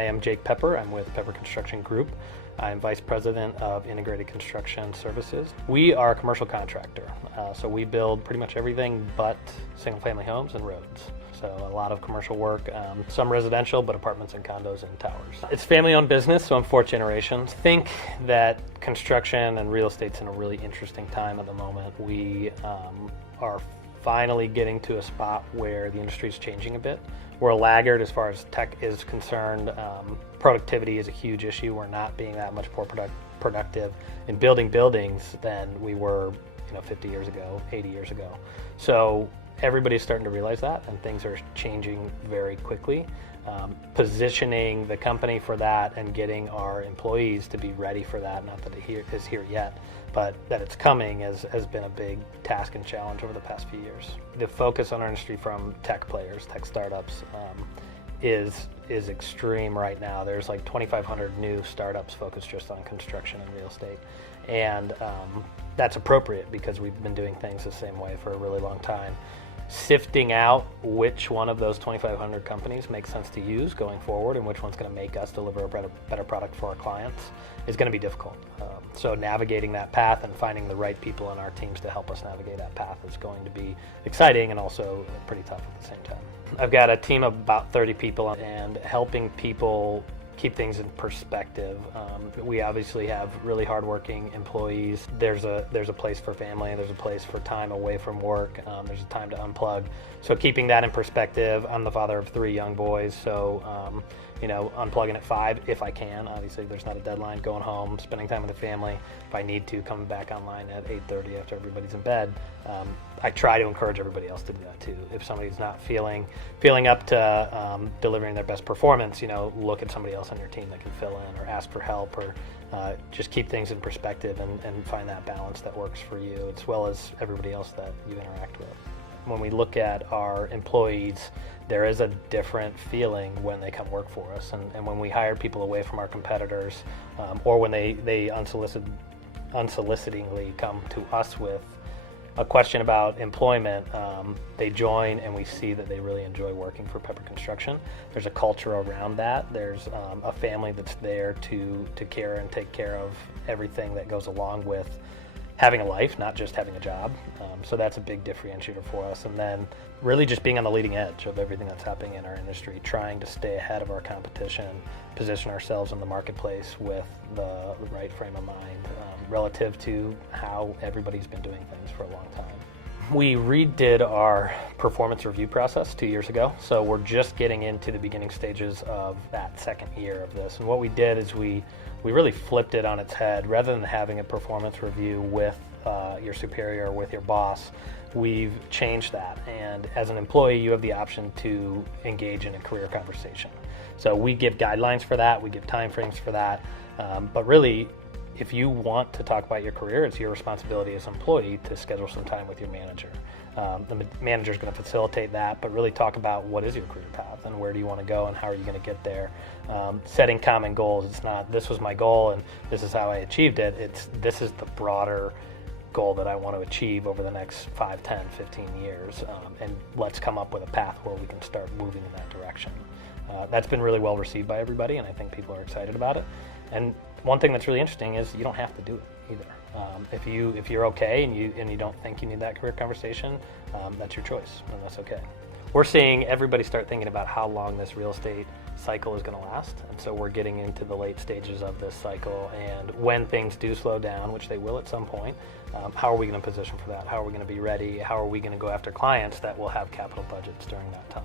I am Jake Pepper. I'm with Pepper Construction Group. I'm Vice President of Integrated Construction Services. We are a commercial contractor, so we build pretty much everything but single-family homes and roads. So a lot of commercial work, some residential, but apartments and condos and towers. It's family-owned business, so I'm fourth generation. Think that construction and real estate's in a really interesting time at the moment. We are finally getting to a spot where the industry is changing a bit. We're a laggard as far as tech is concerned. Productivity is a huge issue. We're not being that much more productive in building buildings than we were 50 years ago, 80 years ago. So everybody's starting to realize that, and things are changing very quickly. Positioning the company for that and getting our employees to be ready for that, not that it is here yet, but that it's coming has been a big task and challenge over the past few years. The focus on our industry from tech players, tech startups, is extreme right now. There's like 2,500 new startups focused just on construction and real estate. And that's appropriate because we've been doing things the same way for a really long time. Sifting out which one of those 2,500 companies makes sense to use going forward and which one's going to make us deliver a better product for our clients is going to be difficult. So navigating that path and finding the right people on our teams to help us navigate that path is going to be exciting and also pretty tough at the same time. I've got a team of about 30 people and helping people keep things in perspective. We obviously have really hardworking employees. There's a place for family. There's a place for time away from work. There's a time to unplug. So keeping that in perspective. I'm the father of 3 young boys, so unplugging at 5 if I can. Obviously, there's not a deadline. Going home, spending time with the family. If I need to, coming back online at 8:30 after everybody's in bed. I try to encourage everybody else to do that too. If somebody's not feeling up to delivering their best performance, look at somebody else on your team that can fill in or ask for help or just keep things in perspective and find that balance that works for you as well as everybody else that you interact with. When we look at our employees, there is a different feeling when they come work for us. And when we hire people away from our competitors or when they unsolicitingly come to us with a question about employment, they join and we see that they really enjoy working for Pepper Construction. There's a culture around that. There's a family that's there to care and take care of everything that goes along with having a life, not just having a job. So that's a big differentiator for us. And then really just being on the leading edge of everything that's happening in our industry, trying to stay ahead of our competition, position ourselves in the marketplace with the right frame of mind relative to how everybody's been doing things for a long time. We redid our performance review process 2 years ago, so we're just getting into the beginning stages of that second year of this. And what we did is we really flipped it on its head. Rather than having a performance review with your superior or with your boss, we've changed that. And as an employee, you have the option to engage in a career conversation. So we give guidelines for that, we give timeframes for that, but really, if you want to talk about your career, it's your responsibility as an employee to schedule some time with your manager. The manager is going to facilitate that, but really talk about what is your career path and where do you want to go and how are you going to get there. Setting common goals. It's not this was my goal and this is how I achieved it. It's this is the broader goal that I want to achieve over the next 5, 10, 15 years. And let's come up with a path where we can start moving in that direction. That's been really well received by everybody, and I think people are excited about it. And one thing that's really interesting is you don't have to do it either. If you're okay and you don't think you need that career conversation, that's your choice, and that's okay. We're seeing everybody start thinking about how long this real estate cycle is going to last, and so we're getting into the late stages of this cycle. And when things do slow down, which they will at some point, how are we going to position for that? How are we going to be ready? How are we going to go after clients that will have capital budgets during that time?